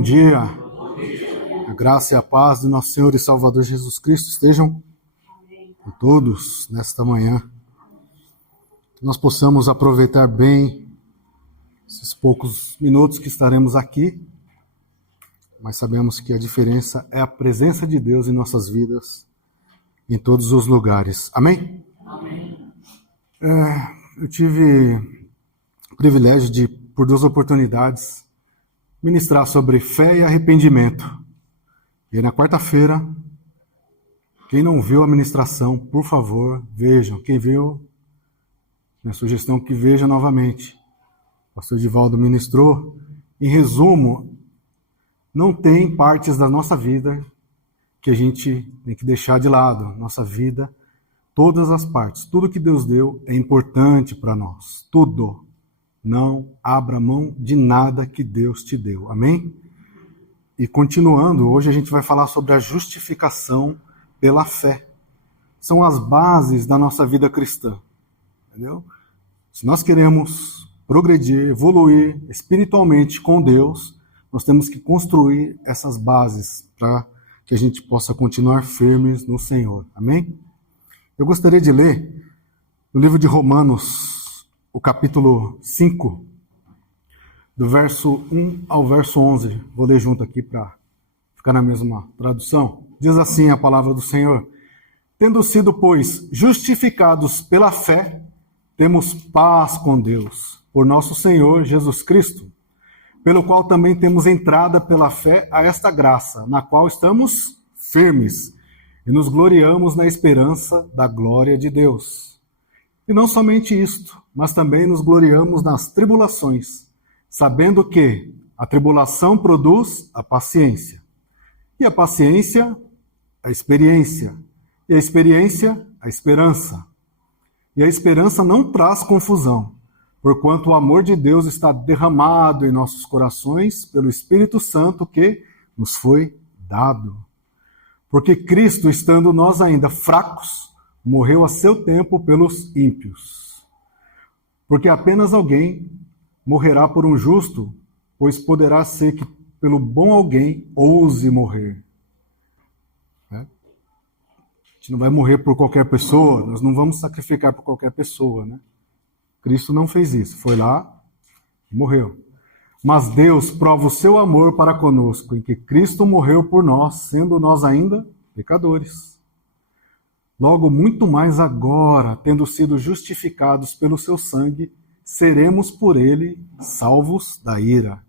bom dia. A graça e a paz do nosso Senhor e Salvador Jesus Cristo estejam com todos nesta manhã. Que nós possamos aproveitar bem esses poucos minutos que estaremos aqui, mas sabemos que a diferença é a presença de Deus em nossas vidas, em todos os lugares. Amém? Amém. Eu tive o privilégio de, por 2 oportunidades, ministrar sobre fé e arrependimento. E aí, na quarta-feira, quem não viu a ministração, por favor, vejam. Quem viu, minha sugestão é que veja novamente. O pastor Edivaldo ministrou. Em resumo, não tem partes da nossa vida que a gente tem que deixar de lado. Nossa vida, todas as partes, tudo que Deus deu é importante para nós. Tudo. Não abra mão de nada que Deus te deu. Amém? E continuando, hoje a gente vai falar sobre a justificação pela fé. São as bases da nossa vida cristã. Entendeu? Se nós queremos progredir, evoluir espiritualmente com Deus, nós temos que construir essas bases para que a gente possa continuar firmes no Senhor. Amém? Eu gostaria de ler no livro de Romanos, o capítulo 5, do verso 1 ao verso 11. Vou ler junto aqui para ficar na mesma tradução. Diz assim a palavra do Senhor: Tendo sido, pois, justificados pela fé, temos paz com Deus, por nosso Senhor Jesus Cristo, pelo qual também temos entrada pela fé a esta graça, na qual estamos firmes e nos gloriamos na esperança da glória de Deus. E não somente isto, mas também nos gloriamos nas tribulações, sabendo que a tribulação produz a paciência, e a paciência, a experiência, e a experiência, a esperança. E a esperança não traz confusão, porquanto o amor de Deus está derramado em nossos corações pelo Espírito Santo que nos foi dado. Porque Cristo, estando nós ainda fracos, morreu a seu tempo pelos ímpios. Porque apenas alguém morrerá por um justo, pois poderá ser que pelo bom alguém ouse morrer. A gente não vai morrer por qualquer pessoa, nós não vamos sacrificar por qualquer pessoa, né? Cristo não fez isso, foi lá e morreu. Mas Deus prova o seu amor para conosco, em que Cristo morreu por nós, sendo nós ainda pecadores. Logo, muito mais agora, tendo sido justificados pelo seu sangue, seremos por ele salvos da ira.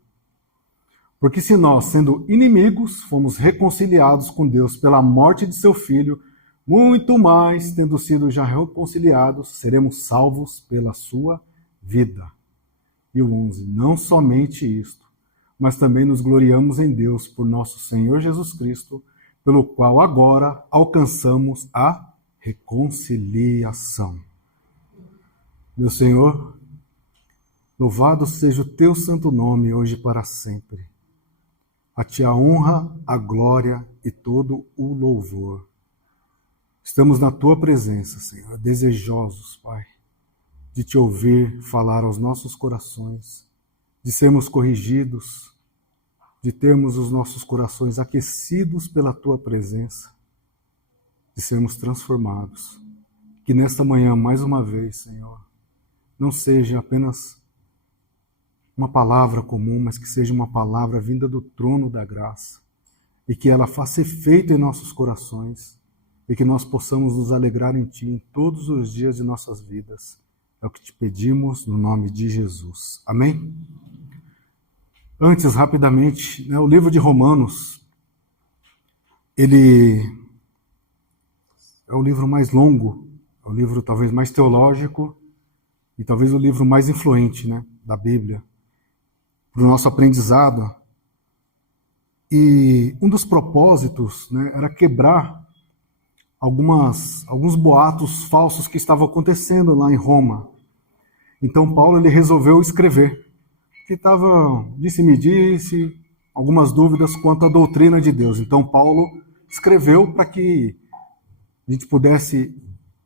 Porque se nós, sendo inimigos, fomos reconciliados com Deus pela morte de seu Filho, muito mais, tendo sido já reconciliados, seremos salvos pela sua vida. E o 11, não somente isto, mas também nos gloriamos em Deus por nosso Senhor Jesus Cristo, pelo qual agora alcançamos a reconciliação. Meu Senhor, louvado seja o teu santo nome hoje e para sempre. A ti a honra, a glória e todo o louvor. Estamos na tua presença, Senhor, desejosos, Pai, de te ouvir falar aos nossos corações, de sermos corrigidos, de termos os nossos corações aquecidos pela tua presença, de sermos transformados. Que nesta manhã, mais uma vez, Senhor, não seja apenas uma palavra comum, mas que seja uma palavra vinda do trono da graça, e que ela faça efeito em nossos corações, e que nós possamos nos alegrar em Ti em todos os dias de nossas vidas. É o que te pedimos no nome de Jesus. Amém? Antes, rapidamente, o livro de Romanos, ele é o livro mais longo, é o livro talvez mais teológico e talvez o livro mais influente, da Bíblia, para o nosso aprendizado. E um dos propósitos, era quebrar alguns boatos falsos que estavam acontecendo lá em Roma. Então Paulo ele resolveu escrever, que estava disse-me-disse, algumas dúvidas quanto à doutrina de Deus. Então Paulo escreveu para que a gente pudesse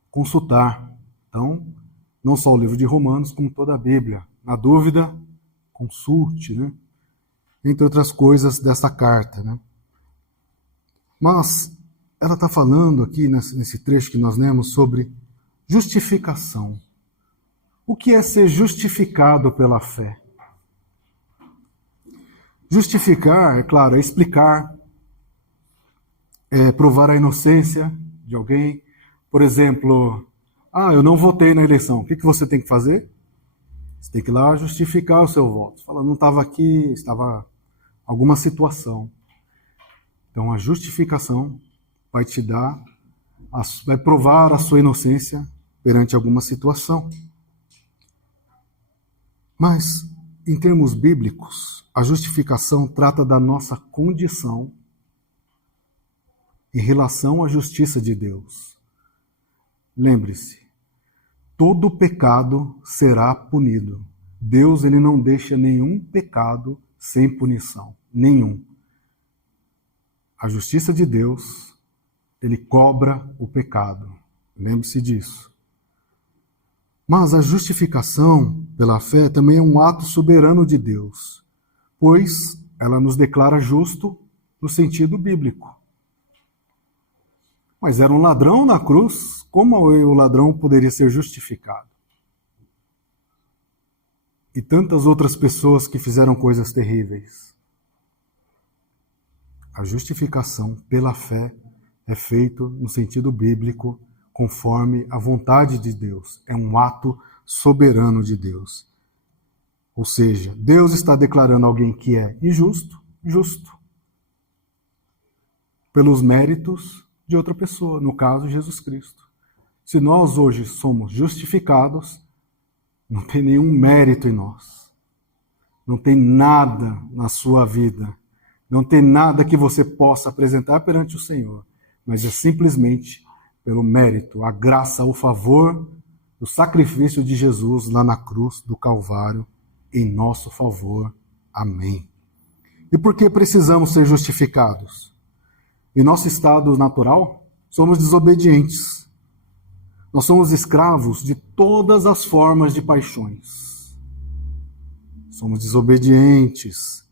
consultar. Então, não só o livro de Romanos, como toda a Bíblia. Na dúvida, consulte, entre outras coisas, dessa carta, né? Mas ela está falando aqui, nesse trecho que nós lemos, sobre justificação. O que é ser justificado pela fé? Justificar, é claro, é explicar, é provar a inocência de alguém. Por exemplo, eu não votei na eleição. O que você tem que fazer? Você tem que ir lá justificar o seu voto. Fala, não estava aqui, estava alguma situação. Então a justificação vai te dar, vai provar a sua inocência perante alguma situação. Mas, em termos bíblicos, a justificação trata da nossa condição em relação à justiça de Deus. Lembre-se, todo pecado será punido. Deus, ele não deixa nenhum pecado sem punição, nenhum. A justiça de Deus, ele cobra o pecado. Lembre-se disso. Mas a justificação pela fé também é um ato soberano de Deus, pois ela nos declara justo no sentido bíblico. Mas era um ladrão na cruz, como o ladrão poderia ser justificado? E tantas outras pessoas que fizeram coisas terríveis. A justificação pela fé é feito no sentido bíblico, conforme a vontade de Deus. É um ato soberano de Deus. Ou seja, Deus está declarando alguém que é injusto, justo. Pelos méritos de outra pessoa, no caso, Jesus Cristo. Se nós hoje somos justificados, não tem nenhum mérito em nós. Não tem nada na sua vida. Não tem nada que você possa apresentar perante o Senhor. Mas é simplesmente pelo mérito, a graça, o favor do sacrifício de Jesus lá na cruz do Calvário, em nosso favor. Amém. E por que precisamos ser justificados? Em nosso estado natural, somos desobedientes. Nós somos escravos de todas as formas de paixões. Somos desobedientes.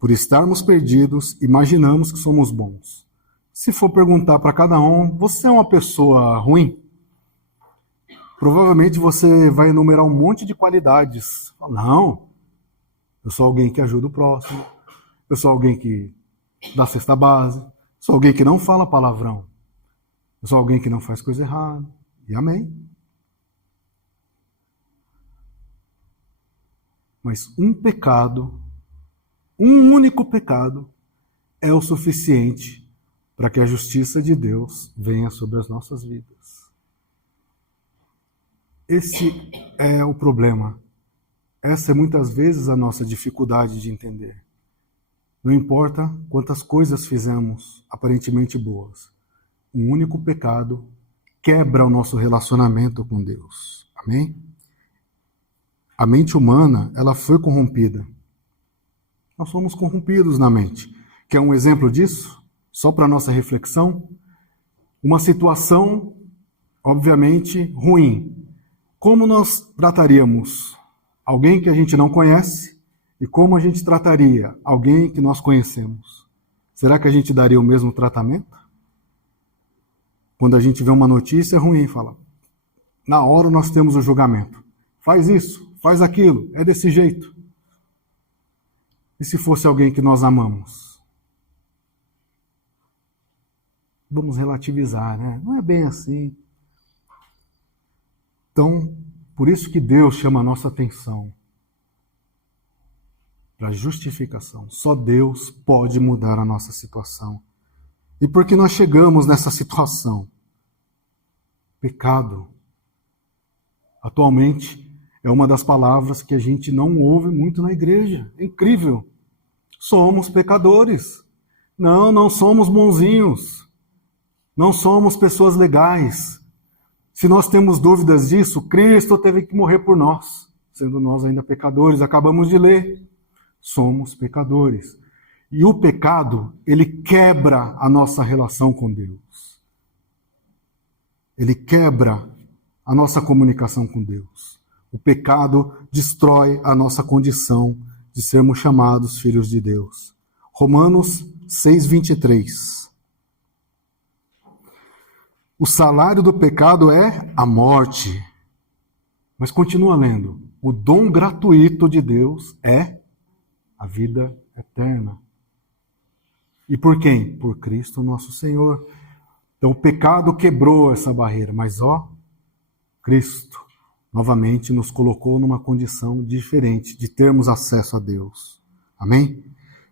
Por estarmos perdidos, imaginamos que somos bons. Se for perguntar para cada um, você é uma pessoa ruim? Provavelmente você vai enumerar um monte de qualidades. Não, eu sou alguém que ajuda o próximo, eu sou alguém que dá cesta base, sou alguém que não fala palavrão, eu sou alguém que não faz coisa errada. E amém. Mas um pecado, um único pecado, é o suficiente para que a justiça de Deus venha sobre as nossas vidas. Esse é o problema. Essa é muitas vezes a nossa dificuldade de entender. Não importa quantas coisas fizemos aparentemente boas, um único pecado quebra o nosso relacionamento com Deus. Amém? A mente humana, ela foi corrompida. Nós somos corrompidos na mente. Quer um exemplo disso? Só para nossa reflexão, uma situação, obviamente, ruim. Como nós trataríamos alguém que a gente não conhece e como a gente trataria alguém que nós conhecemos? Será que a gente daria o mesmo tratamento? Quando a gente vê uma notícia ruim, fala, na hora nós temos o julgamento. Faz isso, faz aquilo, é desse jeito. E se fosse alguém que nós amamos? Vamos relativizar, né? Não é bem assim. Então, por isso que Deus chama a nossa atenção para a justificação. Só Deus pode mudar a nossa situação. E por que nós chegamos nessa situação? Pecado. Atualmente, é uma das palavras que a gente não ouve muito na igreja. É incrível. Somos pecadores. Não somos bonzinhos. Não somos pessoas legais. Se nós temos dúvidas disso, Cristo teve que morrer por nós, sendo nós ainda pecadores. Acabamos de ler. Somos pecadores. E o pecado, ele quebra a nossa relação com Deus. Ele quebra a nossa comunicação com Deus. O pecado destrói a nossa condição de sermos chamados filhos de Deus. Romanos 6:23. O salário do pecado é a morte. Mas continua lendo. O dom gratuito de Deus é a vida eterna. E por quem? Por Cristo nosso Senhor. Então o pecado quebrou essa barreira, mas Cristo novamente nos colocou numa condição diferente de termos acesso a Deus. Amém?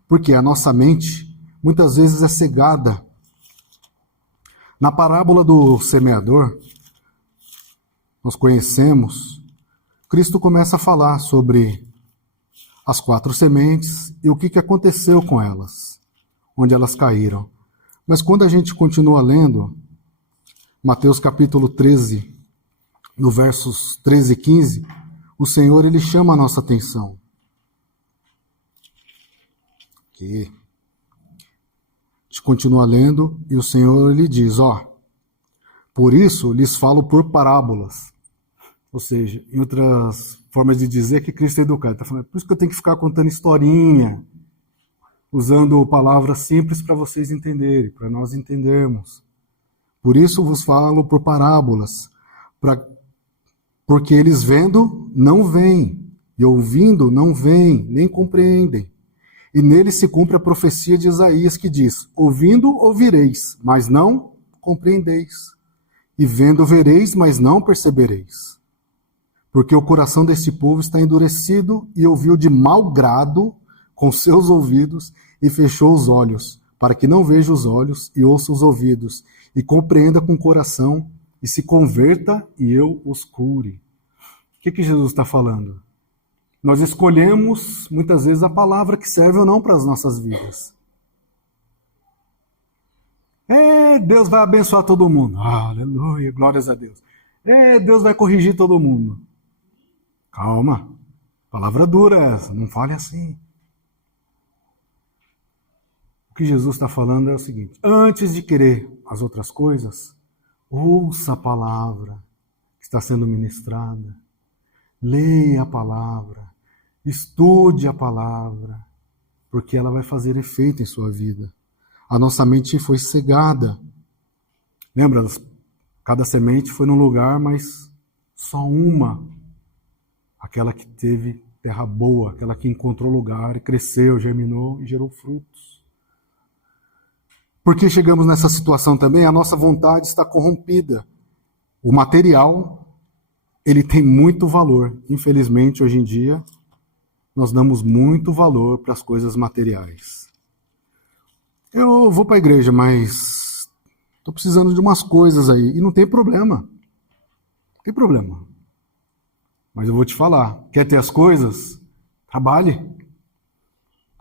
Porque a nossa mente muitas vezes é cegada. Na parábola do semeador, nós conhecemos, Cristo começa a falar sobre as 4 sementes e o que aconteceu com elas, onde elas caíram. Mas quando a gente continua lendo, Mateus capítulo 13, no versos 13 e 15, o Senhor ele chama a nossa atenção. Aqui. A gente continua lendo e o Senhor ele diz, por isso lhes falo por parábolas. Ou seja, em outras formas de dizer que Cristo é educado. Está falando, por isso que eu tenho que ficar contando historinha, usando palavras simples para vocês entenderem, para nós entendermos. Por isso vos falo por parábolas, porque eles vendo não veem, e ouvindo não veem, nem compreendem. E nele se cumpre a profecia de Isaías que diz, ouvindo ouvireis, mas não compreendeis. E vendo vereis, mas não percebereis. Porque o coração deste povo está endurecido e ouviu de mau grado com seus ouvidos e fechou os olhos, para que não veja os olhos e ouça os ouvidos, e compreenda com o coração e se converta e eu os cure. O que Jesus está falando? Nós escolhemos muitas vezes a palavra que serve ou não para as nossas vidas. Deus vai abençoar todo mundo. Aleluia, glórias a Deus. Deus vai corrigir todo mundo. Calma, palavra dura essa, não fale assim. O que Jesus está falando é o seguinte, antes de querer as outras coisas, ouça a palavra que está sendo ministrada, leia a palavra, estude a palavra, porque ela vai fazer efeito em sua vida. A nossa mente foi cegada. Lembra? Cada semente foi num lugar, mas só uma. Aquela que teve terra boa, aquela que encontrou lugar, cresceu, germinou e gerou frutos. Por que chegamos nessa situação também? A nossa vontade está corrompida. O material, ele tem muito valor. Infelizmente, hoje em dia, nós damos muito valor para as coisas materiais. Eu vou para a igreja, mas estou precisando de umas coisas aí. E não tem problema. Não tem problema. Mas eu vou te falar, quer ter as coisas? Trabalhe.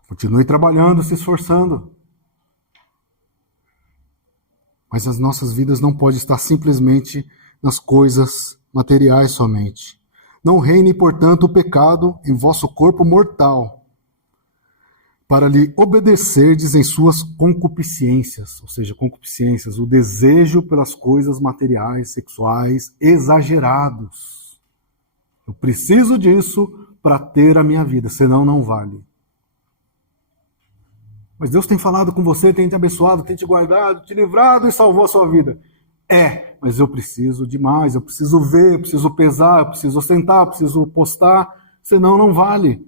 Continue trabalhando, se esforçando. Mas as nossas vidas não podem estar simplesmente nas coisas materiais somente. Não reine, portanto, o pecado em vosso corpo mortal, para lhe obedecerdes em suas concupiscências, ou seja, concupiscências, o desejo pelas coisas materiais, sexuais, exagerados. Eu preciso disso para ter a minha vida, senão não vale. Mas Deus tem falado com você, tem te abençoado, tem te guardado, te livrado e salvou a sua vida. Mas eu preciso de mais, eu preciso ver, eu preciso pesar, eu preciso sentar, eu preciso postar, senão não vale.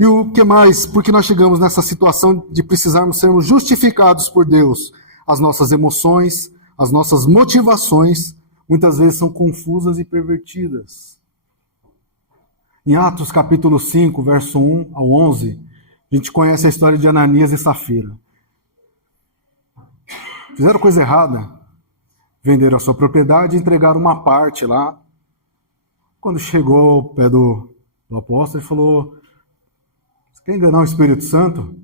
E o que mais? Porque nós chegamos nessa situação de precisarmos sermos justificados por Deus. As nossas emoções, as nossas motivações, muitas vezes são confusas e pervertidas. Em Atos capítulo 5, verso 1 ao 11, a gente conhece a história de Ananias e Safira. Fizeram coisa errada, venderam a sua propriedade e entregaram uma parte lá. Quando chegou ao pé do apóstolo, ele falou, você quer enganar o Espírito Santo?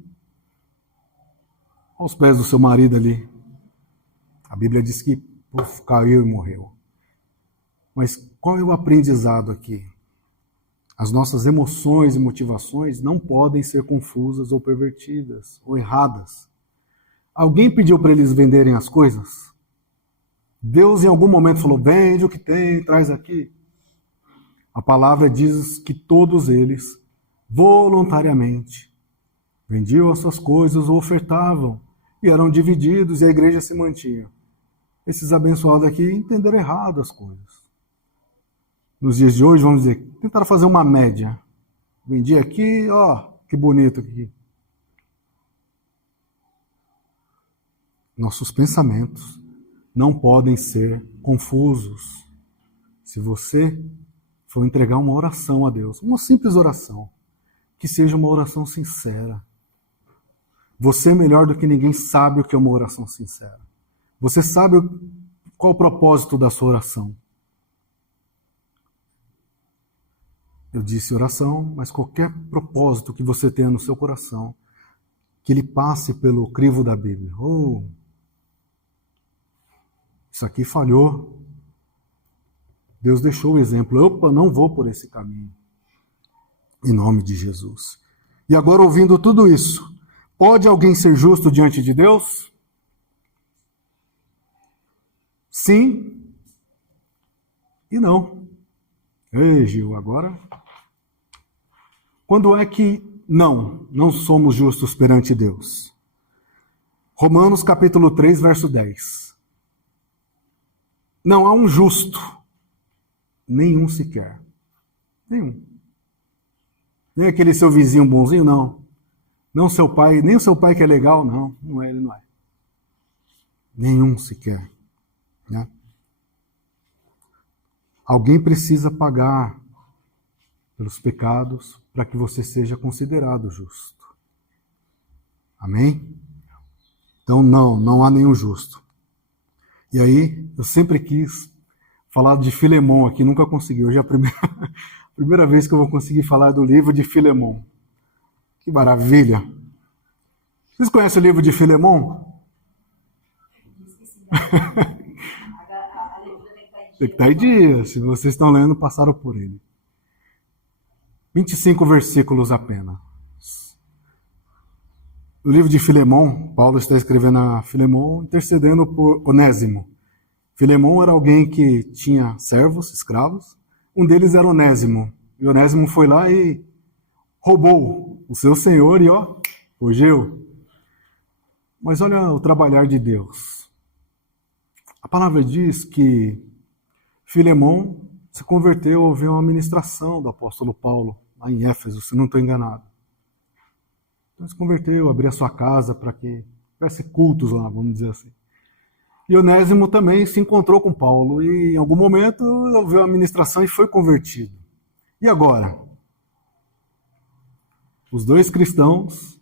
Aos pés do seu marido ali. A Bíblia diz que caiu e morreu. Mas qual é o aprendizado aqui? As nossas emoções e motivações não podem ser confusas ou pervertidas ou erradas. Alguém pediu para eles venderem as coisas? Deus em algum momento falou, vende o que tem, traz aqui. A palavra diz que todos eles, voluntariamente, vendiam as suas coisas ou ofertavam, e eram divididos e a igreja se mantinha. Esses abençoados aqui entenderam errado as coisas. Nos dias de hoje, vamos dizer, tentaram fazer uma média. Vendi aqui, ó, que bonito aqui. Nossos pensamentos não podem ser confusos. Se você for entregar uma oração a Deus, uma simples oração, que seja uma oração sincera. Você, melhor do que ninguém, sabe o que é uma oração sincera. Você sabe qual o propósito da sua oração. Eu disse oração, mas qualquer propósito que você tenha no seu coração, que ele passe pelo crivo da Bíblia. Oh, isso aqui falhou. Deus deixou o exemplo. Opa, não vou por esse caminho. Em nome de Jesus. E agora, ouvindo tudo isso, pode alguém ser justo diante de Deus? Sim e não. Ei, Gil, agora... Quando é que não somos justos perante Deus? Romanos capítulo 3, verso 10. Não há um justo, nenhum sequer. Nenhum. Nem aquele seu vizinho bonzinho, não. Não seu pai, nem o seu pai que é legal, não. Não é, ele não é. Nenhum sequer. Né? Alguém precisa pagar pelos pecados para que você seja considerado justo. Amém? Então não há nenhum justo. E aí, eu sempre quis falar de Filemão aqui, nunca consegui. Hoje é a primeira vez que eu vou conseguir falar do livro de Filemão. Que maravilha! Vocês conhecem o livro de Filemão? Tem que estar em dia. Se vocês estão lendo, passaram por ele. 25 versículos apenas. No livro de Filemão, Paulo está escrevendo a Filemão, intercedendo por Onésimo. Filemão era alguém que tinha servos, escravos. Um deles era Onésimo. E Onésimo foi lá e roubou o seu senhor e, fugiu. Mas olha o trabalhar de Deus. A palavra diz que Filemão se converteu a ouvir uma ministração do apóstolo Paulo, lá em Éfeso, se não estou enganado. Então se converteu, abriu a sua casa para que tivesse cultos lá, vamos dizer assim. E Onésimo também se encontrou com Paulo e em algum momento ouviu a ministração e foi convertido. E agora? Os dois cristãos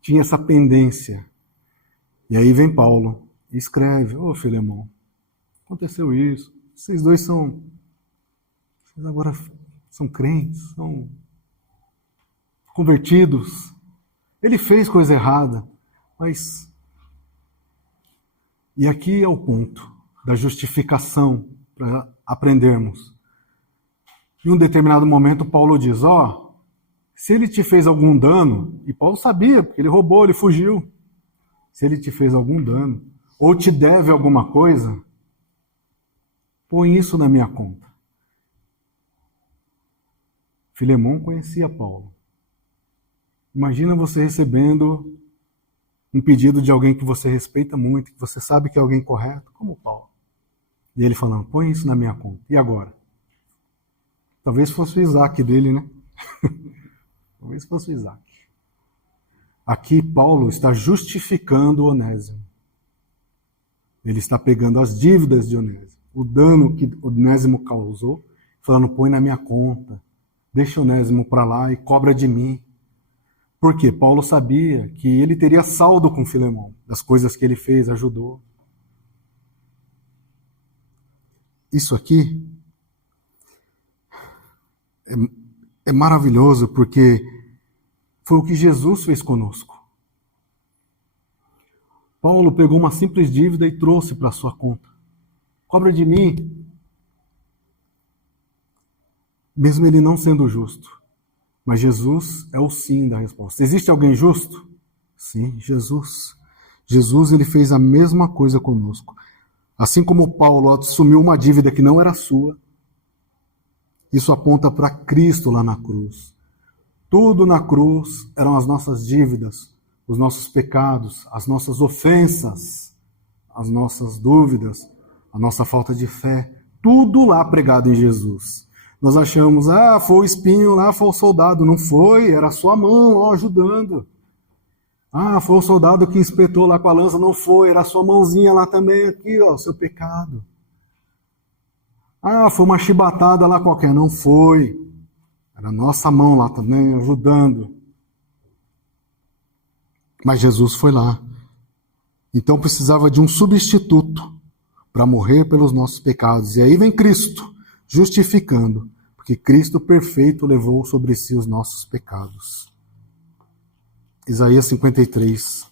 tinham essa pendência. E aí vem Paulo e escreve: Ô Filemão, aconteceu isso, vocês dois vocês agora são crentes, são convertidos. Ele fez coisa errada, mas... E aqui é o ponto da justificação para aprendermos. Em um determinado momento, Paulo diz, se ele te fez algum dano, e Paulo sabia, porque ele roubou, ele fugiu. Se ele te fez algum dano, ou te deve alguma coisa, põe isso na minha conta. Filemão conhecia Paulo. Imagina você recebendo um pedido de alguém que você respeita muito, que você sabe que é alguém correto, como Paulo. E ele falando, põe isso na minha conta. E agora? Talvez fosse o Isaac dele, né? Talvez fosse o Isaac. Aqui Paulo está justificando Onésimo. Ele está pegando as dívidas de Onésimo, o dano que Onésimo causou, falando, põe na minha conta, deixa Onésimo para lá e cobra de mim. Por quê? Paulo sabia que ele teria saldo com Filemão, das coisas que ele fez, ajudou. Isso aqui é maravilhoso, porque foi o que Jesus fez conosco. Paulo pegou uma simples dívida e trouxe para a sua conta. Cobra de mim. Mesmo ele não sendo justo. Mas Jesus é o sim da resposta. Existe alguém justo? Sim, Jesus. Jesus, ele fez a mesma coisa conosco. Assim como Paulo assumiu uma dívida que não era sua, Isso aponta para Cristo lá na cruz. Tudo na cruz eram as nossas dívidas, os nossos pecados, as nossas ofensas, as nossas dúvidas, a nossa falta de fé. Tudo lá pregado em Jesus. Nós achamos, foi o espinho lá, foi o soldado. Não foi, era a sua mão, ó, ajudando. Foi o soldado que espetou lá com a lança. Não foi, era a sua mãozinha lá também, aqui, ó, seu pecado. Foi uma chibatada lá qualquer. Não foi. Era a nossa mão lá também, ajudando. Mas Jesus foi lá. Então precisava de um substituto para morrer pelos nossos pecados. E aí vem Cristo, justificando, porque Cristo perfeito levou sobre si os nossos pecados. Isaías 53.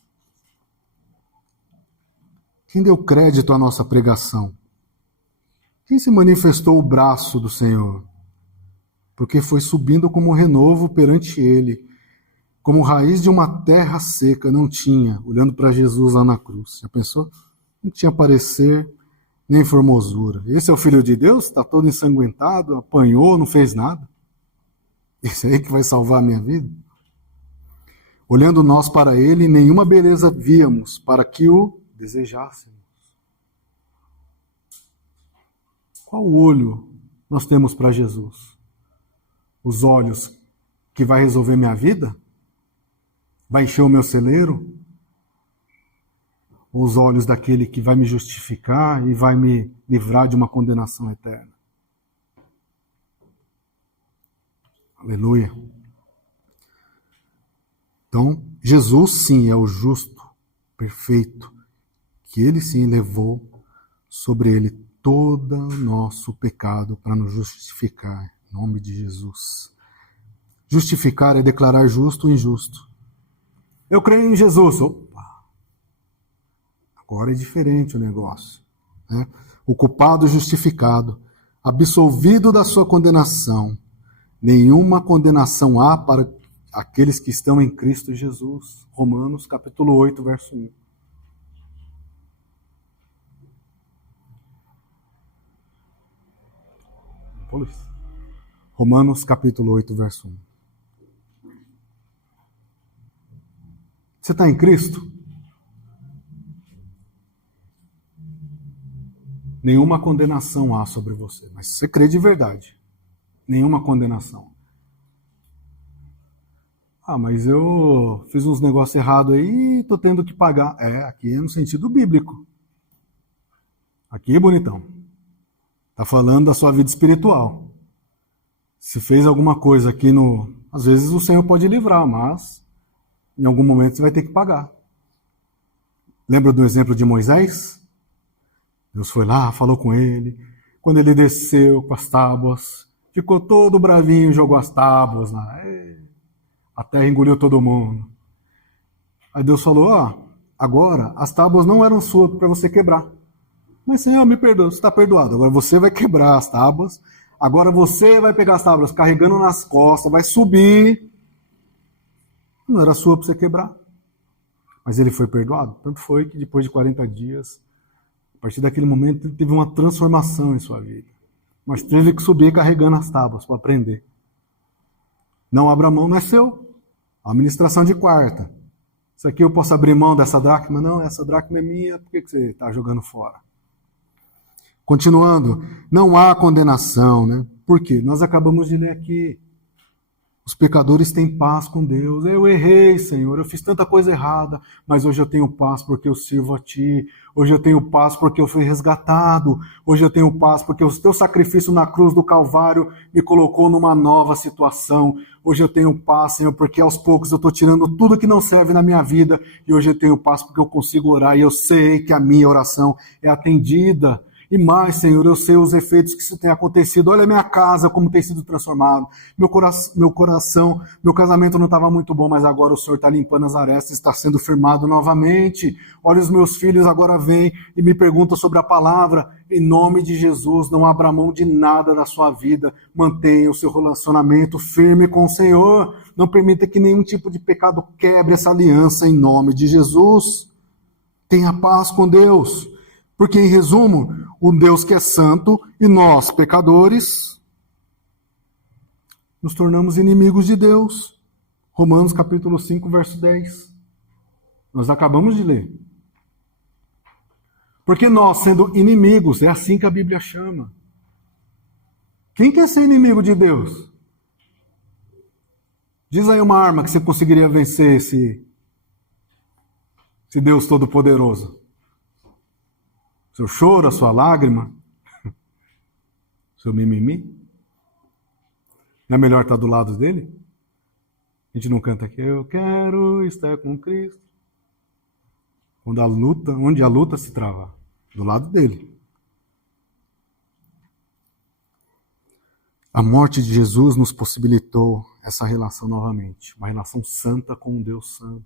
Quem deu crédito à nossa pregação? Quem se manifestou o braço do Senhor? Porque foi subindo como renovo perante ele, como raiz de uma terra seca, não tinha, olhando para Jesus lá na cruz. Já pensou? Não tinha parecer nem formosura. Esse é o Filho de Deus? Está todo ensanguentado, apanhou, não fez nada. Esse aí que vai salvar a minha vida? Olhando nós para ele, nenhuma beleza víamos para que o desejássemos. Qual olho nós temos para Jesus? Os olhos que vai resolver minha vida? Vai encher o meu celeiro? Ou os olhos daquele que vai me justificar e vai me livrar de uma condenação eterna? Aleluia. Então, Jesus sim é o justo, perfeito, que ele sim levou sobre ele todo o nosso pecado para nos justificar, em nome de Jesus. Justificar é declarar justo o injusto. Eu creio em Jesus. Opa! Agora é diferente o negócio, né? O culpado justificado, absolvido da sua condenação. Nenhuma condenação há para aqueles que estão em Cristo Jesus. Romanos capítulo 8, verso 1. Romanos capítulo 8, verso 1. Você está em Cristo? Nenhuma condenação há sobre você. Mas você crê de verdade. Nenhuma condenação. Mas eu fiz uns negócios errados aí e estou tendo que pagar. Aqui é no sentido bíblico. Aqui, bonitão. Está falando da sua vida espiritual. Se fez alguma coisa aqui no... Às vezes o Senhor pode livrar, mas em algum momento você vai ter que pagar. Lembra do exemplo de Moisés? Deus foi lá, falou com ele. Quando ele desceu com as tábuas, ficou todo bravinho, jogou as tábuas lá. A terra engoliu todo mundo. Aí Deus falou, agora as tábuas não eram suas para você quebrar. Mas Senhor, me perdoa, você está perdoado. Agora você vai quebrar as tábuas. Agora você vai pegar as tábuas carregando nas costas, vai subir. Não era sua para você quebrar. Mas ele foi perdoado. Tanto foi que depois de 40 dias, a partir daquele momento, ele teve uma transformação em sua vida. Mas teve que subir carregando as tábuas para aprender. Não abra mão, não é seu. A administração de quarta. Isso aqui eu posso abrir mão dessa dracma? Não, essa dracma é minha. Por que você está jogando fora? Continuando, não há condenação, né? Por quê? Nós acabamos de ler aqui. Os pecadores têm paz com Deus. Eu errei, Senhor, eu fiz tanta coisa errada, mas hoje eu tenho paz porque eu sirvo a Ti. Hoje eu tenho paz porque eu fui resgatado. Hoje eu tenho paz porque o Teu sacrifício na cruz do Calvário me colocou numa nova situação. Hoje eu tenho paz, Senhor, porque aos poucos eu estou tirando tudo que não serve na minha vida. E hoje eu tenho paz porque eu consigo orar e eu sei que a minha oração é atendida. E mais, Senhor, eu sei os efeitos que isso tem acontecido. Olha a minha casa, como tem sido transformado. Meu coração, meu casamento não estava muito bom, mas agora o Senhor está limpando as arestas, está sendo firmado novamente. Olha, os meus filhos agora vêm e me perguntam sobre a palavra. Em nome de Jesus, não abra mão de nada da sua vida. Mantenha o seu relacionamento firme com o Senhor. Não permita que nenhum tipo de pecado quebre essa aliança em nome de Jesus. Tenha paz com Deus. Porque, em resumo, o Deus que é santo e nós, pecadores, nos tornamos inimigos de Deus. Romanos capítulo 5, verso 10. Nós acabamos de ler. Porque nós, sendo inimigos, é assim que a Bíblia chama. Quem quer ser inimigo de Deus? Diz aí uma arma que você conseguiria vencer esse Deus Todo-Poderoso. Seu choro, a sua lágrima, seu mimimi. Não é melhor estar do lado dele? A gente não canta aqui, eu quero estar com Cristo. Onde a luta se trava? Do lado dele. A morte de Jesus nos possibilitou essa relação novamente. Uma relação santa com um Deus santo.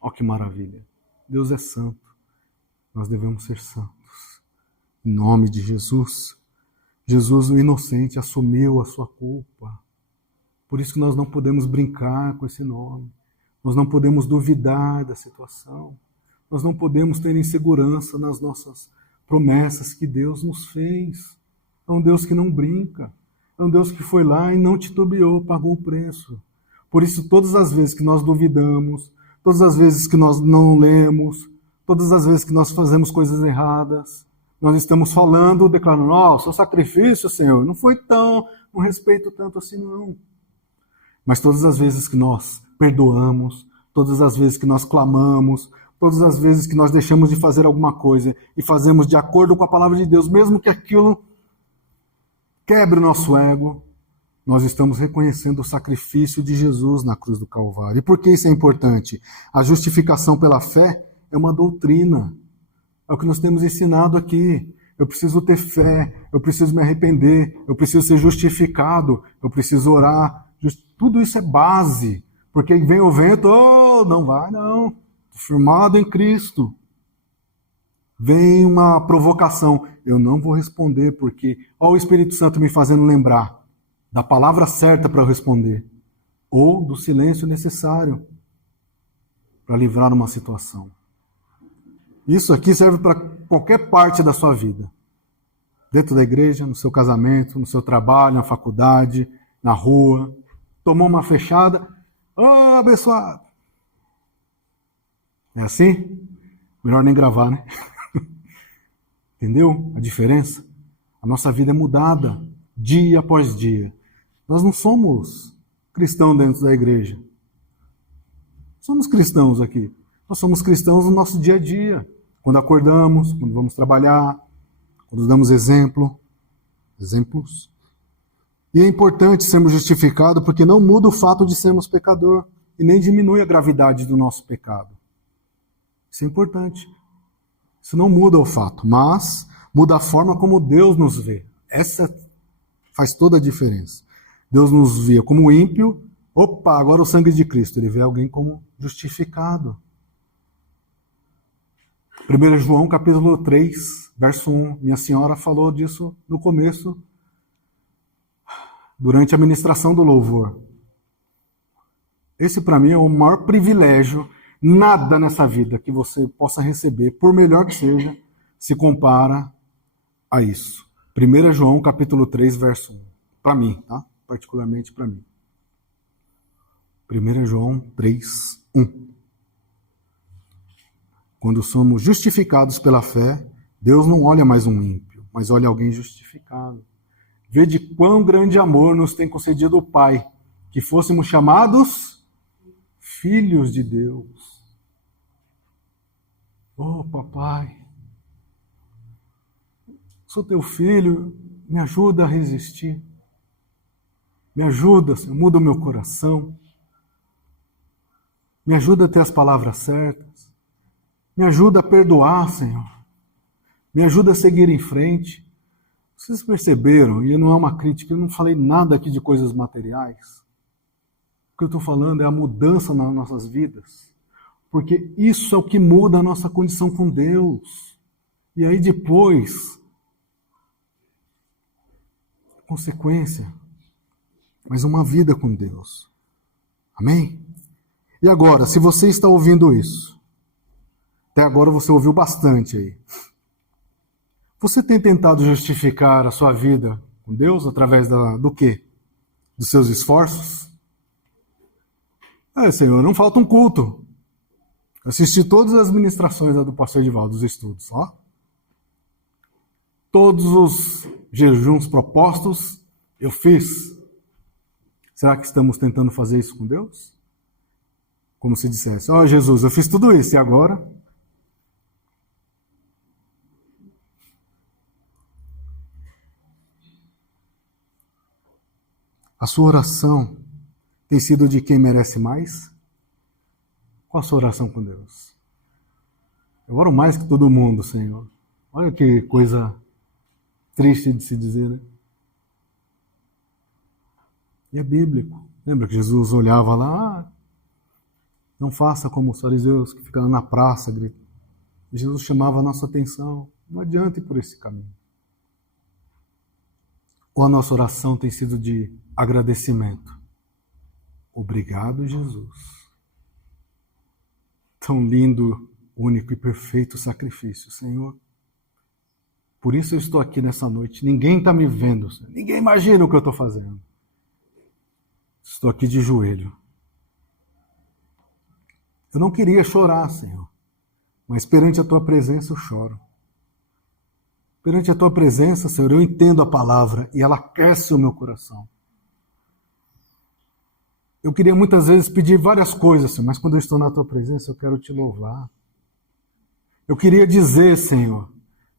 Olha que maravilha. Deus é santo. Nós devemos ser santos. Em nome de Jesus. Jesus, o inocente, assumiu a sua culpa. Por isso que nós não podemos brincar com esse nome. Nós não podemos duvidar da situação. Nós não podemos ter insegurança nas nossas promessas que Deus nos fez. É um Deus que não brinca. É um Deus que foi lá e não titubeou, pagou o preço. Por isso, todas as vezes que nós duvidamos, todas as vezes que nós não lemos, todas as vezes que nós fazemos coisas erradas, nós estamos falando, declarando, o seu sacrifício, Senhor, não foi não respeito tanto assim não. Mas todas as vezes que nós perdoamos, todas as vezes que nós clamamos, todas as vezes que nós deixamos de fazer alguma coisa e fazemos de acordo com a palavra de Deus, mesmo que aquilo quebre o nosso ego, nós estamos reconhecendo o sacrifício de Jesus na cruz do Calvário. E por que isso é importante? A justificação pela fé é uma doutrina. É o que nós temos ensinado aqui. Eu preciso ter fé, eu preciso me arrepender, eu preciso ser justificado, eu preciso orar. Tudo isso é base. Porque vem o vento, não vai não. Estou firmado em Cristo. Vem uma provocação, eu não vou responder porque o Espírito Santo me fazendo lembrar da palavra certa para eu responder ou do silêncio necessário para livrar uma situação. Isso aqui serve para qualquer parte da sua vida. Dentro da igreja, no seu casamento, no seu trabalho, na faculdade, na rua. Tomou uma fechada, abençoado. É assim? Melhor nem gravar, né? Entendeu a diferença? A nossa vida é mudada dia após dia. Nós não somos cristãos dentro da igreja. Somos cristãos aqui. Nós somos cristãos no nosso dia a dia. Quando acordamos, quando vamos trabalhar, quando damos exemplos. E é importante sermos justificados porque não muda o fato de sermos pecador e nem diminui a gravidade do nosso pecado. Isso é importante. Isso não muda o fato, mas muda a forma como Deus nos vê. Essa faz toda a diferença. Deus nos via como ímpio, agora o sangue de Cristo. Ele vê alguém como justificado. 1 João capítulo 3, verso 1. Minha senhora falou disso no começo, durante a ministração do louvor. Esse para mim é o maior privilégio. Nada nessa vida que você possa receber, por melhor que seja, se compara a isso. 1 João capítulo 3, verso 1. Para mim, tá? Particularmente para mim. 1 João 3, 1. Quando somos justificados pela fé, Deus não olha mais um ímpio, mas olha alguém justificado. Vê de quão grande amor nos tem concedido o Pai, que fôssemos chamados filhos de Deus. Papai, sou teu filho, me ajuda a resistir. Me ajuda, Senhor, muda o meu coração. Me ajuda a ter as palavras certas. Me ajuda a perdoar, Senhor. Me ajuda a seguir em frente. Vocês perceberam, e não é uma crítica, eu não falei nada aqui de coisas materiais. O que eu estou falando é a mudança nas nossas vidas. Porque isso é o que muda a nossa condição com Deus. E aí depois, consequência, mas uma vida com Deus. Amém? E agora, se você está ouvindo isso, até agora você ouviu bastante aí. Você tem tentado justificar a sua vida com Deus através do quê? dos seus esforços? Senhor, não falta um culto. Assisti todas as ministrações do pastor Edivaldo, dos estudos, ó. Todos os jejuns propostos eu fiz. Será que estamos tentando fazer isso com Deus? Como se dissesse, ó Jesus, eu fiz tudo isso, e agora? A sua oração tem sido de quem merece mais? Qual a sua oração com Deus? Eu oro mais que todo mundo, Senhor. Olha que coisa triste de se dizer, né? E é bíblico. Lembra que Jesus olhava lá, não faça como os fariseus que ficam na praça gritando. Jesus chamava a nossa atenção. Não adianta ir por esse caminho. Ou a nossa oração tem sido de agradecimento. Obrigado, Jesus. Tão lindo, único e perfeito sacrifício, Senhor. Por isso eu estou aqui nessa noite. Ninguém está me vendo, Senhor. Ninguém imagina o que eu estou fazendo. Estou aqui de joelho. Eu não queria chorar, Senhor, mas perante a Tua presença eu choro. Perante a Tua presença, Senhor, eu entendo a palavra e ela aquece o meu coração. Eu queria muitas vezes pedir várias coisas, Senhor, mas quando eu estou na Tua presença eu quero Te louvar. Eu queria dizer, Senhor,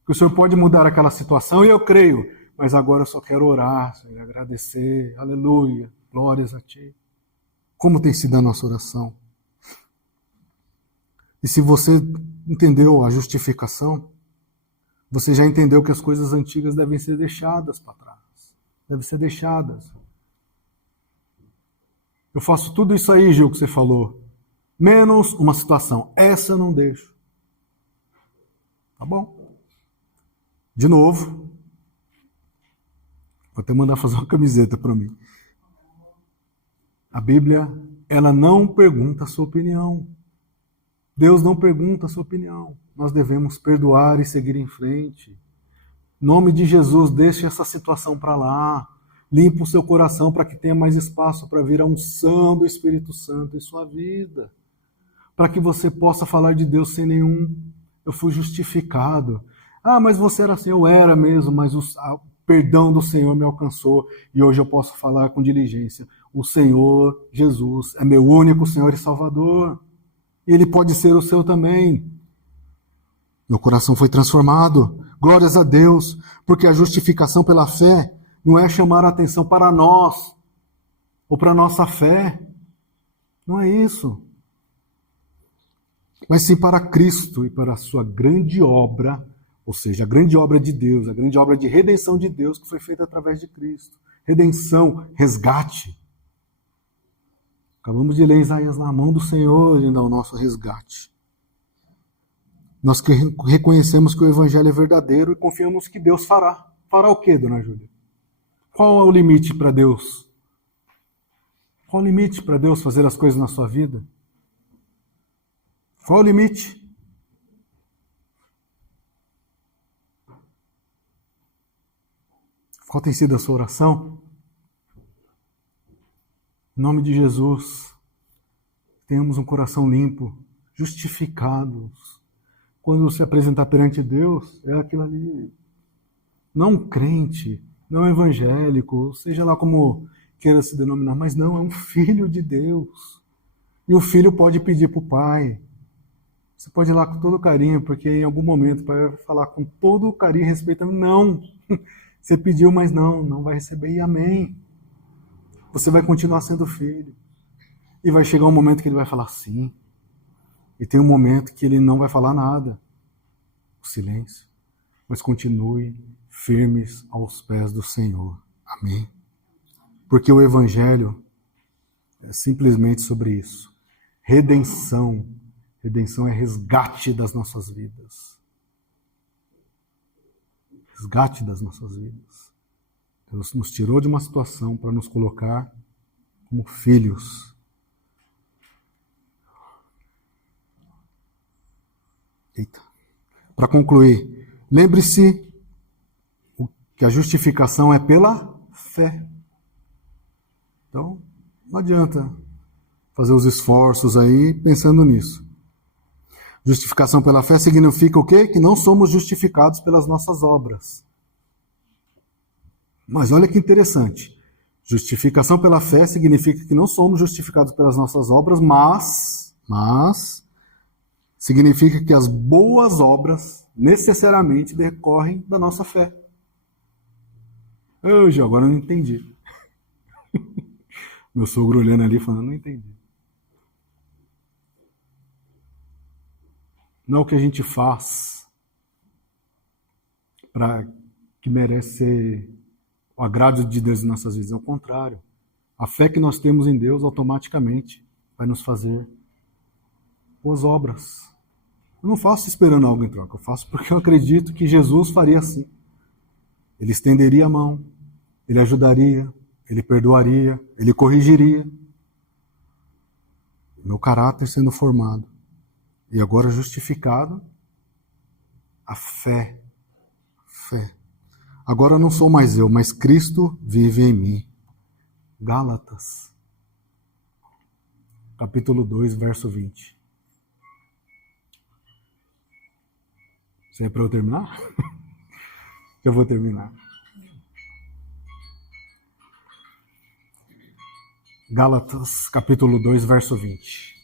que o Senhor pode mudar aquela situação e eu creio, mas agora eu só quero orar, Senhor, agradecer, aleluia, glórias a Ti. Como tem sido a nossa oração? E se você entendeu a justificação, você já entendeu que as coisas antigas devem ser deixadas para trás. Devem ser deixadas. Eu faço tudo isso aí, Gil, que você falou. Menos uma situação. Essa eu não deixo. Tá bom? De novo. Vou até mandar fazer uma camiseta para mim. A Bíblia, ela não pergunta a sua opinião. Deus não pergunta a sua opinião. Nós devemos perdoar e seguir em frente. Em nome de Jesus, deixe essa situação para lá. Limpa o seu coração para que tenha mais espaço para vir a unção do Espírito Santo em sua vida. Para que você possa falar de Deus sem nenhum... Eu fui justificado. Ah, mas você era assim. Eu era mesmo, mas o perdão do Senhor me alcançou. E hoje eu posso falar com diligência. O Senhor Jesus é meu único Senhor e Salvador. E Ele pode ser o seu também. Meu coração foi transformado. Glórias a Deus. Porque a justificação pela fé não é chamar a atenção para nós, ou para a nossa fé. Não é isso. Mas sim para Cristo e para a sua grande obra, ou seja, a grande obra de Deus, a grande obra de redenção de Deus que foi feita através de Cristo. Redenção, resgate. Acabamos de ler Isaías, na mão do Senhor ainda é o nosso resgate. Nós que reconhecemos que o Evangelho é verdadeiro e confiamos que Deus fará. Fará o quê, dona Júlia? Qual é o limite para Deus? Qual o limite para Deus fazer as coisas na sua vida? Qual o limite? Qual tem sido a sua oração? Em nome de Jesus, tenhamos um coração limpo, justificados. Quando se apresentar perante Deus, é aquilo ali. Não um crente, não evangélico, seja lá como queira se denominar, mas não, é um filho de Deus. E o filho pode pedir para o pai. Você pode ir lá com todo carinho, porque em algum momento o pai vai falar com todo o carinho, respeitando. Não, você pediu, mas não vai receber. E amém. Você vai continuar sendo filho. E vai chegar um momento que ele vai falar sim. E tem um momento que ele não vai falar nada. O silêncio. Mas continue firmes aos pés do Senhor. Amém? Porque o Evangelho é simplesmente sobre isso. Redenção. Redenção é resgate das nossas vidas. Resgate das nossas vidas. Deus nos tirou de uma situação para nos colocar como filhos. Eita. Para concluir, lembre-se que a justificação é pela fé. Então, não adianta fazer os esforços aí pensando nisso. Justificação pela fé significa o quê? Que não somos justificados pelas nossas obras. Mas olha que interessante. Justificação pela fé significa que não somos justificados pelas nossas obras, mas significa que as boas obras necessariamente decorrem da nossa fé. Hoje, agora eu não entendi. Meu sogro olhando ali falando, não entendi. Não é o que a gente faz para que merece ser o agrado de Deus em nossas vidas. É o contrário. A fé que nós temos em Deus automaticamente vai nos fazer boas obras. Eu não faço esperando algo em troca. Eu faço porque eu acredito que Jesus faria assim. Ele estenderia a mão, ele ajudaria, ele perdoaria, ele corrigiria. Meu caráter sendo formado. E agora justificado, a fé. Fé. Agora não sou mais eu, mas Cristo vive em mim. Gálatas, capítulo 2, verso 20. Isso é para eu terminar? Eu vou terminar. Gálatas, capítulo 2, verso 20.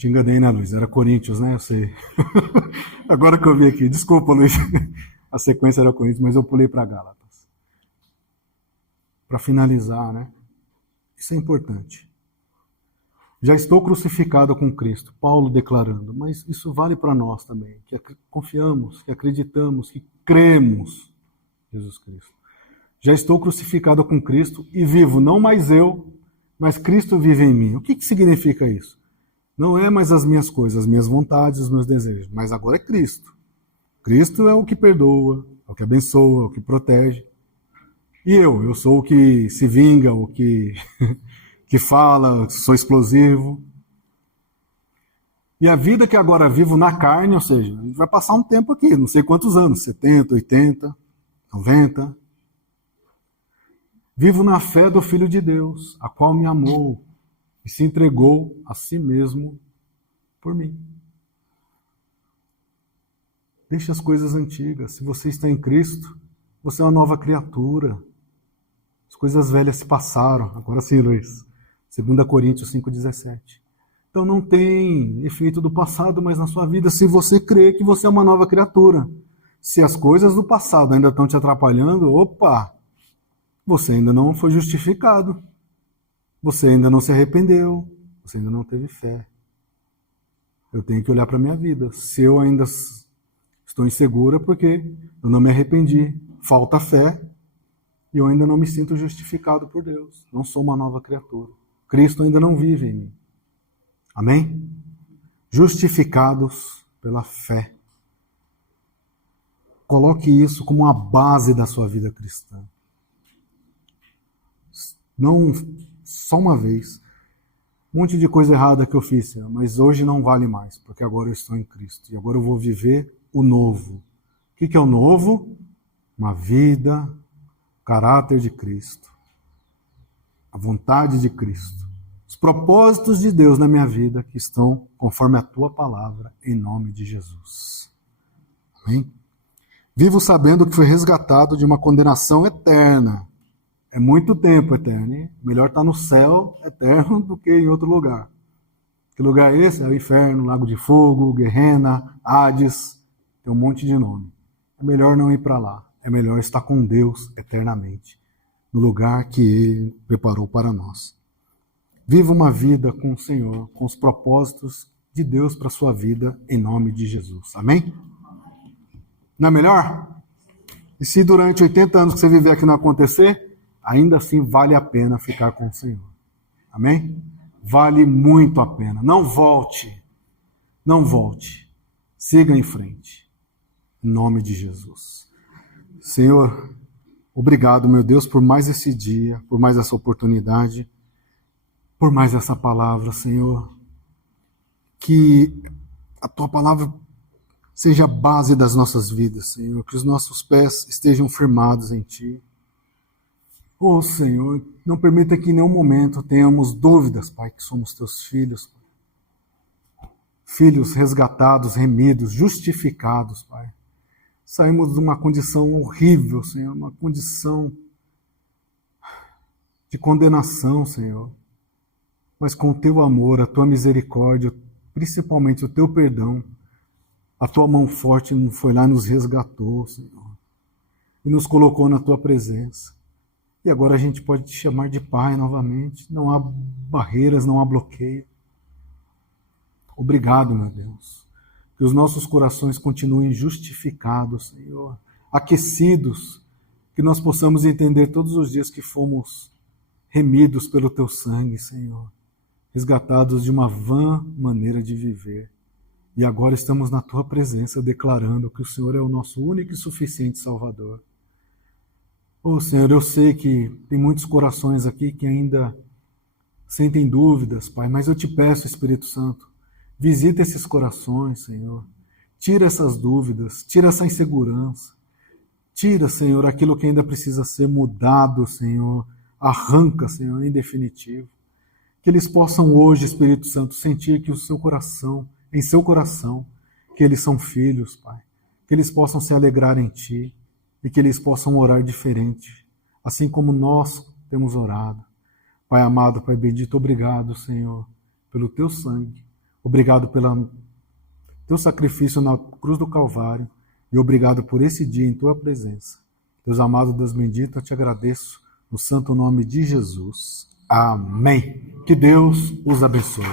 Te enganei, né, Luiz? Era Coríntios, né? Eu sei. Agora que eu vi aqui. Desculpa, Luiz. A sequência era Coríntios, mas eu pulei para Gálatas. Para finalizar, né? Isso é importante. Já estou crucificado com Cristo. Paulo declarando. Mas isso vale para nós também. Que confiamos, que acreditamos, que cremos em Jesus Cristo. Já estou crucificado com Cristo e vivo, não mais eu, mas Cristo vive em mim. O que significa isso? Não é mais as minhas coisas, as minhas vontades, os meus desejos, mas agora é Cristo. Cristo é o que perdoa, é o que abençoa, é o que protege. E eu sou o que se vinga, o que, que fala, sou explosivo. E a vida que agora vivo na carne, ou seja, a gente vai passar um tempo aqui, não sei quantos anos, 70, 80, 90. Vivo na fé do Filho de Deus, a qual me amou e se entregou a si mesmo por mim. Deixe as coisas antigas. Se você está em Cristo, você é uma nova criatura. As coisas velhas se passaram. Agora sim, Luiz. 2 Coríntios 5,17. Então não tem efeito do passado mais na sua vida se você crê que você é uma nova criatura. Se as coisas do passado ainda estão te atrapalhando, opa, você ainda não foi justificado. Você ainda não se arrependeu, você ainda não teve fé. Eu tenho que olhar para a minha vida. Se eu ainda estou insegura, porque eu não me arrependi, falta fé, e eu ainda não me sinto justificado por Deus. Não sou uma nova criatura. Cristo ainda não vive em mim. Amém? Justificados pela fé. Coloque isso como a base da sua vida cristã. Não só uma vez. Um monte de coisa errada que eu fiz, mas hoje não vale mais, porque agora eu estou em Cristo. E agora eu vou viver o novo. O que é o novo? Uma vida, o caráter de Cristo. A vontade de Cristo. Os propósitos de Deus na minha vida que estão conforme a tua palavra, em nome de Jesus. Amém? Vivo sabendo que foi resgatado de uma condenação eterna. É muito tempo eterno, hein? Melhor estar no céu eterno do que em outro lugar. Que lugar é esse? É o inferno, lago de fogo, Guerrena, Hades, tem um monte de nome. É melhor não ir para lá. É melhor estar com Deus eternamente, no lugar que Ele preparou para nós. Viva uma vida com o Senhor, com os propósitos de Deus para a sua vida, em nome de Jesus. Amém? Não é melhor? E se durante 80 anos que você viver aqui não acontecer, ainda assim vale a pena ficar com o Senhor. Amém? Vale muito a pena. Não volte. Não volte. Siga em frente. Em nome de Jesus. Senhor, Obrigado, meu Deus, por mais esse dia, por mais essa oportunidade, por mais essa palavra, Senhor. Que a Tua palavra seja a base das nossas vidas, Senhor. Que os nossos pés estejam firmados em Ti. Oh, Senhor, não permita que em nenhum momento tenhamos dúvidas, Pai, que somos Teus filhos. Filhos resgatados, remidos, justificados, Pai. Saímos de uma condição horrível, Senhor, uma condição de condenação, Senhor. Mas com o Teu amor, a Tua misericórdia, principalmente o Teu perdão, a Tua mão forte foi lá e nos resgatou, Senhor. E nos colocou na Tua presença. E agora a gente pode te chamar de Pai novamente. Não há barreiras, não há bloqueio. Obrigado, meu Deus. Que os nossos corações continuem justificados, Senhor, aquecidos, que nós possamos entender todos os dias que fomos remidos pelo Teu sangue, Senhor, resgatados de uma vã maneira de viver. E agora estamos na Tua presença declarando que o Senhor é o nosso único e suficiente Salvador. Oh, Senhor, eu sei que tem muitos corações aqui que ainda sentem dúvidas, Pai, mas eu te peço, Espírito Santo, visita esses corações, Senhor. Tira essas dúvidas, tira essa insegurança. Tira, Senhor, aquilo que ainda precisa ser mudado, Senhor. Arranca, Senhor, em definitivo. Que eles possam hoje, Espírito Santo, sentir que o seu coração, em seu coração, que eles são filhos, Pai. Que eles possam se alegrar em Ti e que eles possam orar diferente, assim como nós temos orado. Pai amado, Pai bendito, obrigado, Senhor, pelo Teu sangue. Obrigado pelo Teu sacrifício na cruz do Calvário e obrigado por esse dia em Tua presença. Deus amado, Deus bendito, eu te agradeço no santo nome de Jesus. Amém. Que Deus os abençoe.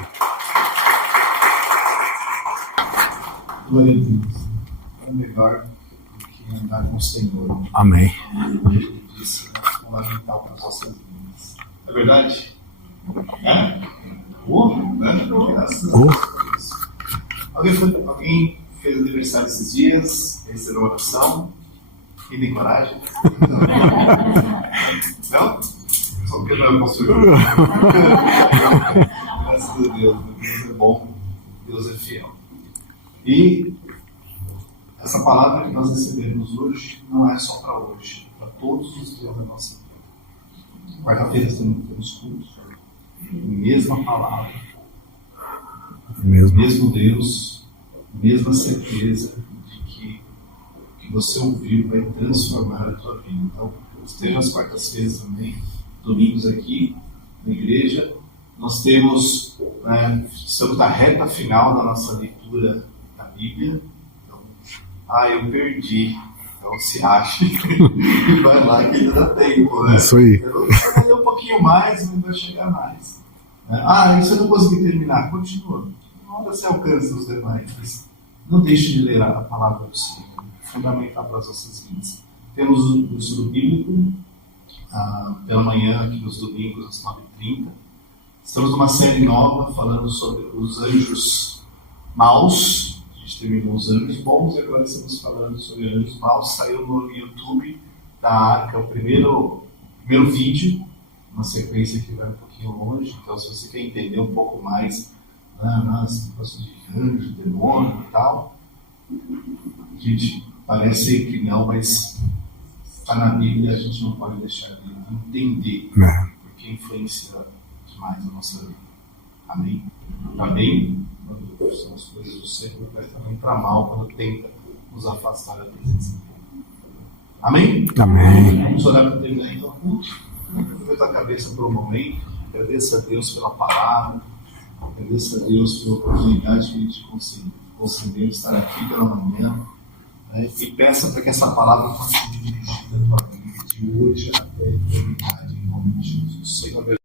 Glória a Deus. É melhor do que andar com o Senhor. Amém. Ele disse, é fundamental para as nossas vidas. É verdade? É? Né? Graças a Deus. Alguém fez aniversário esses dias? Recebeu oração? Quem tem coragem? Não? Só porque não é pastor. Graças a Deus. Deus é bom. Deus é fiel. E essa palavra que nós recebemos hoje não é só para hoje, é para todos os dias da nossa vida. Quarta-feira temos cultos. Mesma palavra, mesmo Deus, mesma certeza de que o que você ouviu vai transformar a tua vida. Então, esteja às quartas-feiras também, domingos aqui na igreja. Nós temos, estamos na reta final da nossa leitura da Bíblia. Então, eu perdi. Então se acha e vai lá que ainda dá tempo, né? Isso aí. Eu vou ler um pouquinho mais, mas vai chegar mais. E se eu não conseguir terminar, continua. Uma hora você alcança os demais, mas não deixe de ler a palavra do Senhor. É fundamental para as nossas vidas. Temos o estudo bíblico pela manhã, aqui nos domingos, às 9h30. Estamos numa série nova falando sobre os anjos maus. A gente terminou os anjos bons e agora estamos falando sobre anjos maus. Saiu no YouTube da Arca o primeiro vídeo, uma sequência que vai um pouquinho longe. Então, se você quer entender um pouco mais nas coisas de anjo, demônio e tal, a gente parece que não, mas está na Bíblia, a gente não pode deixar de entender, porque influencia demais a nossa vida. Amém? Está bem? São as coisas do Senhor, mas também para mal quando tenta nos afastar da presença dele. Amém? Amém. Vamos orar para terminar então. Levanta a cabeça por um momento. Agradeça a Deus pela palavra. Agradeça a Deus pela oportunidade que Ele te concedeu de estar aqui pela manhã. E peça para que essa palavra continue dirigida a tua vida de hoje até a eternidade, em nome de Jesus. Senhor,